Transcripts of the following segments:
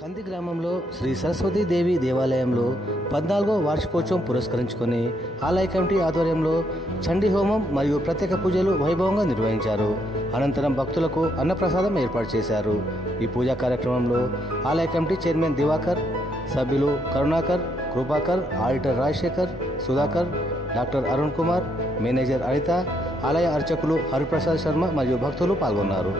కంది గ్రామంలో శ్రీ సరస్వతీదేవి దేవాలయంలో 14వ వార్షికోత్సవం పురస్కరించుకొని ఆలయ కమిటీ ఆధ్వర్యంలో చండీ హోమం మరియు ప్రత్యేక పూజలు వైభవంగా నిర్వహించారు. అనంతరం భక్తులకు అన్నప్రసాదం ఏర్పాటు చేశారు. ఈ పూజా కార్యక్రమంలో ఆలయ కమిటీ చైర్మన్ దివాకర్, సభ్యులు Karunakar, Krupakar, auditor Rajasekhar, Sudhakar, doctor Arun Kumar, manager Anitha, ఆలయ అర్చకులు హరిప్రసాద్ శర్మ మరియు భక్తులు పాల్గొన్నారు.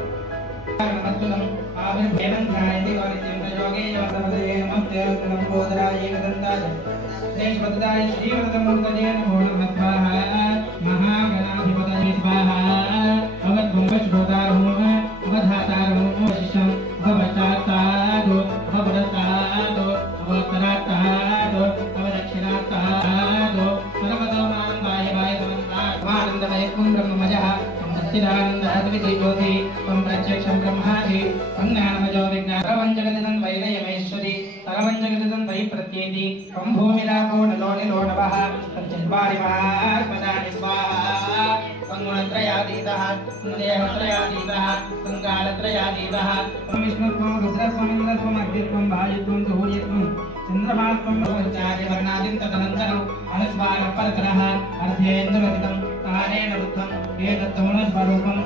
प्रत्यक्षं ब्रह्मादि संज्ञानमजो विज्ञानवञ्जगदिदं वैलयमेश्वरी तरवञ्जगदिदं वै प्रत्येति त्वं भूमिरापो नलो निलोणवः तच्चिद्वारिमहात्मदानि स्वाहा त्वङ्गुणत्रयातीतः देवत्रयातीतः त्वङ्कालत्रयातीतः त्वं विष्णुत्वं रुद्रत्वं इन्द्रत्वं अग्नित्वं वायुत्वं सूर्यत्वं चन्द्रमात्वं ब्रह्मचार्यवर्णादिं तदनन्तरम् अनुस्वारः परतरः अर्धेन्दुरहितं कालेन रुद्धम् एतत्तमनुस्वरूपम्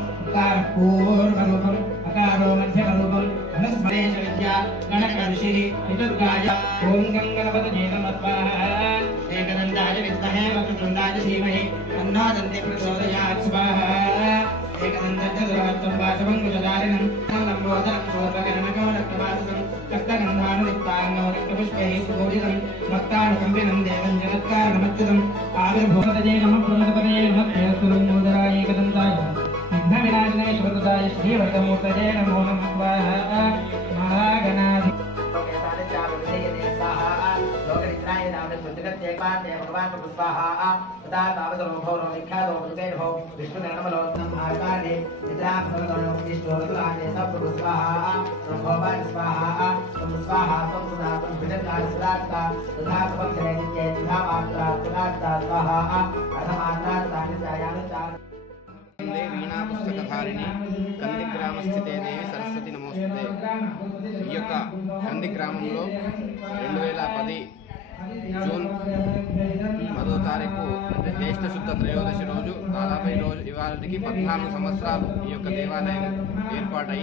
पूर्वरूपम् अकारो मध्यमरूपम् अनुस्मरेश विद्या गणकऋषिः विद्युद्गाय ॐ गङ्गणपतये नमः स्वाहा एकदन्ताय विद्महे वक्रतुण्डाय धीमहि तन्नो दन्ति प्रचोदयात् स्वाहा एकदन्तस्य दुर्हस्तं वाचमङ्गुलधारिणं लम्बोदरं शोभकर्णकौरक्तवाससं कष्टगन्धानुलिप्ताङ्गं रक्तपुष्पैः सुपूजितं भक्तानुकम्पिनं देवं जगत्कारणमच्युतम् आविर्भूतये नमः प्रणतपतये नमः प्रेयस्तुलं मोदराय एकदन्ताय विघ्नविनाशिने श्रीवरदाय श्रीवरदमूर्तये नमो नमः स्वाहा महागणाधि लोकनित्राय नामः सुजगत्ये पाते भगवान् पुष्पाहा तदा तावदरो भवरो विख्यातो विजयभो विष्णुनमलोत्तम आकारे निद्राभवनो विष्णुरतुलाने सब पुष्पाहा ब्रह्मवान् स्वाहा तम स्वाहा तम सदा तम विजयकार सदाता तथा भवते नित्ये तथा मात्रा तथा स्वाहा अधमात्रा तानित्यायानि వీణా పుస్తకధారిణి కంది గ్రామస్థితేదేవి సరస్వతి నమోస్తుతే. ఈ యొక్క కంది గ్రామంలో 2010 జూన్ 10వ తారీఖు జ్యేష్ఠ శుద్ధ త్రయోదశి రోజు దాదాపు ఈ రోజు ఇవాళకి 14 సంవత్సరాలు ఈ యొక్క దేవాలయం ఏర్పాటై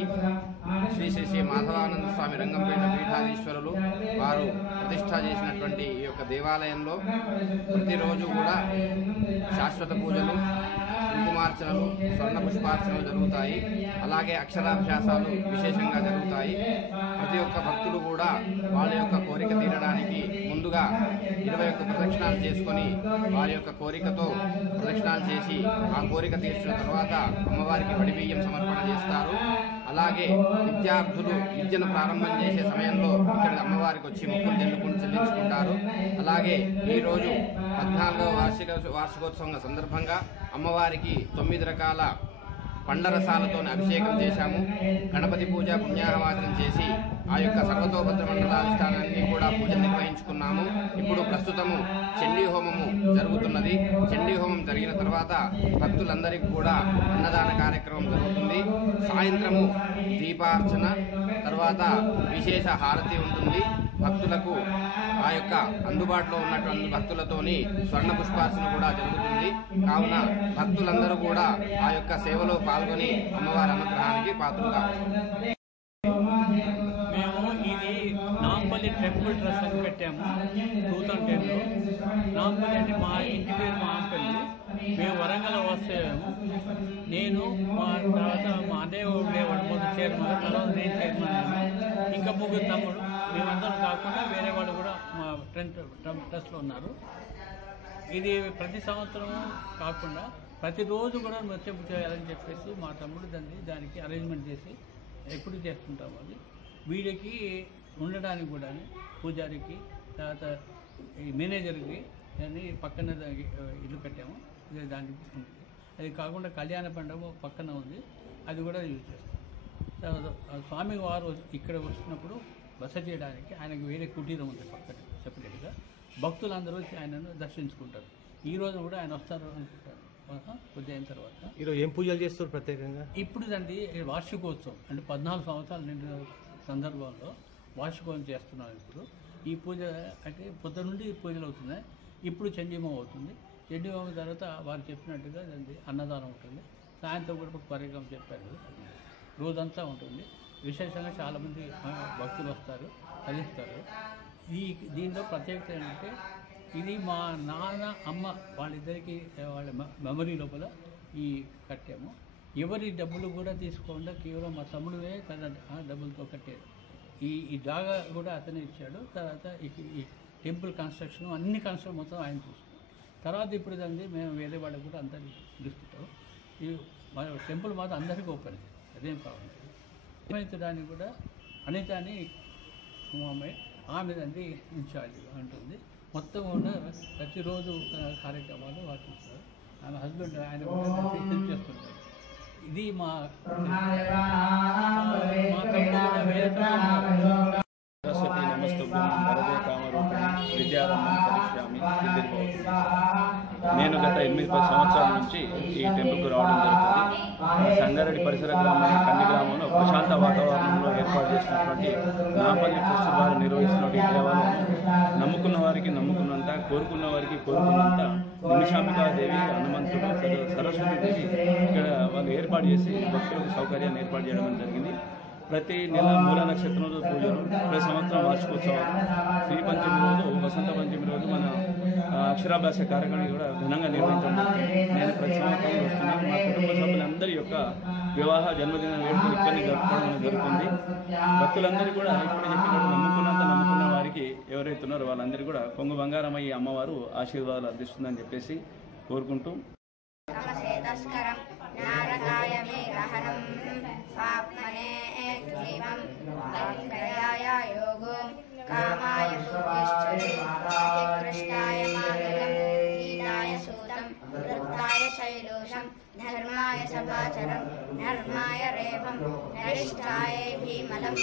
శ్రీ శ్రీ శ్రీ మాధవానంద స్వామి రంగంపేట పీఠాధీశ్వరులు వారు ప్రతిష్ఠ చేసినటువంటి ఈ యొక్క దేవాలయంలో ప్రతిరోజు కూడా శాశ్వత పూజలు, కుంకుమార్చనలు, స్వర్ణ పుష్పార్చనలు జరుగుతాయి. అలాగే అక్షరాభ్యాసాలు విశేషంగా జరుగుతాయి. ప్రతి ఒక్క భక్తులు కూడా వాళ్ళ యొక్క కోరిక తీరడానికి ముందుగా 21 ప్రదక్షిణాలు చేసుకొని వారి యొక్క కోరికతో ప్రదక్షిణాలు చేసి ఆ కోరిక తీర్చిన తర్వాత అమ్మవారికి పడి బియ్యం సమర్పణ చేస్తారు. అలాగే విద్యార్థులు విద్యను ప్రారంభం చేసే సమయంలో ఇక్కడ అమ్మవారికి వచ్చి మొక్కులు చెల్లించుకుంటారు. అలాగే ఈరోజు 14వ వార్షికోత్సవం సందర్భంగా అమ్మవారికి 9 రకాల పండరసాలతో అభిషేకం చేశాము. గణపతి పూజ పుణ్యాహవాచనం చేసి ఆ యొక్క సర్వతోభద్ర మండలాధిష్టానాన్ని కూడా పూజలు నిర్వహించుకున్నాము. ఇప్పుడు ప్రస్తుతము చండీ హోమము జరుగుతున్నది. చండీ హోమం జరిగిన తర్వాత భక్తులందరికీ కూడా అన్నదాన కార్యక్రమం జరుగుతుంది. సాయంత్రము దీపార్చన తర్వాత విశేష హారతి ఉంటుంది. భక్తులకు ఆ యొక్క అందుబాటులో ఉన్నటువంటి భక్తులతోని స్వర్ణ పుష్పార్చన కూడా జరుగుతుంది. కావున భక్తులందరూ కూడా ఆ యొక్క సేవలో పాల్గొని అమ్మవారి అనుగ్రహానికి పాత్రలు కావాలి. మేము ఇది నాంపల్లి టెంపుల్ ట్రస్ట్ అని పెట్టాము 2010లో. నాంపల్లి అంటే మా ఇంటి పేరు నాంపల్లి. మేము వరంగల్ వస్తాము. నేను మా తర్వాత మా అన్నయ్య ఉండేవాడు మొదటి చైర్మన్, తర్వాత నేను చైర్మన్, ఇంకా 3 తమ్ముడు. మేమందరం కాకుండా వేరే వాళ్ళు కూడా మా ట్రస్ట్లో ఉన్నారు. ఇది ప్రతి సంవత్సరం కాకుండా ప్రతిరోజు కూడా నృత్యం చేయాలని చెప్పేసి మా తమ్ముడు దానికి అరేంజ్మెంట్ చేసి ఎప్పుడు చేస్తుంటాం. అది వీడికి ఉండడానికి కూడా పూజారికి తర్వాత ఈ మేనేజర్కి దాన్ని పక్కన ఇల్లు పెట్టాము. దానికి ఉంటుంది. అది కాకుండా కళ్యాణ పండుగ పక్కన ఉంది, అది కూడా యూజ్ చేస్తాం. తర్వాత స్వామి వారు ఇక్కడ వచ్చినప్పుడు బస చేయడానికి ఆయనకు వేరే కుటీరం ఉంది పక్కన సెపరేట్గా. భక్తులందరూ వచ్చి ఆయనను దర్శించుకుంటారు. ఈ రోజు కూడా ఆయన వస్తారు అనుకుంటారు. పూజ అయిన తర్వాత ఈరోజు ఏం పూజలు చేస్తారు ప్రత్యేకంగా? ఇప్పుడు వార్షికోత్సవం అంటే 14 సంవత్సరాలు నిండిన సందర్భంలో వార్షికోత్సవం చేస్తున్నాం. ఇప్పుడు ఈ పూజ అంటే పొద్దు నుండి పూజలు అవుతున్నాయి. ఇప్పుడు చండీహోమం అవుతుంది. చండీహోమం తర్వాత వారు చెప్పినట్టుగా అన్నదానం ఉంటుంది. సాయంత్రం కూడా కార్యక్రమం చెప్పారు. రోజంతా ఉంటుంది. విశేషంగా చాలామంది భక్తులు వస్తారు, కలిస్తారు. దీంట్లో ప్రత్యేకత ఏంటంటే ఇది మా నాన్న అమ్మ వాళ్ళిద్దరికీ వాళ్ళ మెమరీ లోపల ఈ కట్టాము. ఎవరి డబ్బులు కూడా తీసుకోకుండా కేవలం మా తమ్ముడువే తన డబ్బులతో కట్టాడు. ఈ జాగా కూడా అతనే ఇచ్చాడు. తర్వాత ఈ టెంపుల్ కన్స్ట్రక్షన్ అన్ని కన్స్ట్రక్షన్ మొత్తం ఆయన చూసుకున్నాం. తర్వాత ఇప్పుడు దాన్ని మేము వేరే వాళ్ళకి కూడా అందరికీ పిలుస్తుంటాం. ఈ మన టెంపుల్ మాత్రం అందరికీ ఓపెన్, అదేం ప్రాబ్లం. నిర్వహించడానికి కూడా అనిత అని అమ్మాయి ఆమె దాన్ని ఇన్ఛార్జ్గా ఉంటుంది. మొత్తం కూడా ప్రతిరోజు కార్యక్రమాలు వాటిస్తారు. ఆమె హస్బెండ్ ఆయన కూడా హెల్ప్ చేస్తుంటారు. ఇది మా సరస్వతి నమస్తభ్యం వరదే కామరూపిణి విద్యారంభం కరిష్యామి సిద్ధిర్భవతి. నేను గత 8-10 సంవత్సరాల నుంచి ఈ టెంపుల్కు రావడం జరుగుతుంది. సంగారెడ్డి పరిసర గ్రామం కంది గ్రామంలో ప్రశాంత వాతావరణంలో ఏర్పాటు చేసినటువంటి నాంపల్లి ట్రస్ట్ వారు నిర్వహిస్తున్న ఈ దేవాలయం నమ్ముకున్న వారికి నమ్ముకున్నంత, కోరుకున్న వారికి కోరుకున్నంత నిమిషాంబికాదేవి, హనుమంతుడు, సరస్వతి దేవి ఇక్కడ వాళ్ళు ఏర్పాటు చేసి భక్తులకు సౌకర్యాన్ని ఏర్పాటు చేయడం జరిగింది. ప్రతి నెల మూల నక్షత్రం రోజు పూజలు, ప్రతి సంవత్సరం వార్షికోత్సవాలు, శ్రీ పంచమి రోజు, వసంత పంచమి రోజు మన అక్షరాభ్యాస కార్యక్రమం కూడా ఘనంగా నిర్వహించడం జరుగుతుంది. నేను ప్రతి సంవత్సరం వస్తున్నాను. మా కుటుంబ సభ్యులందరి యొక్క వివాహ జన్మదిన వేడుకలు ఇక్కడిని జరుపుకోవడం జరుగుతుంది. భక్తులందరూ కూడా ఇప్పుడు చెప్పినట్టు నమ్ముకున్న వారికి ఎవరైతే ఉన్నారో వాళ్ళందరూ కూడా కొంగు బంగారమయ్యి అమ్మవారు ఆశీర్వాదాలు అందిస్తుందని చెప్పేసి కోరుకుంటూ నమసేతస్కరం నారకాయ మేఘహరం పాప్మనే క్లీవం దైత్రయాయ యోగో కామాయ సువిశ్చరే కృష్ణాయ మానగం గీతాయ సూతం వృత్తాయ శైలోషం ధర్మాయ సభాచరం ధర్మాయ రేవం నరిష్టాయ భీమలం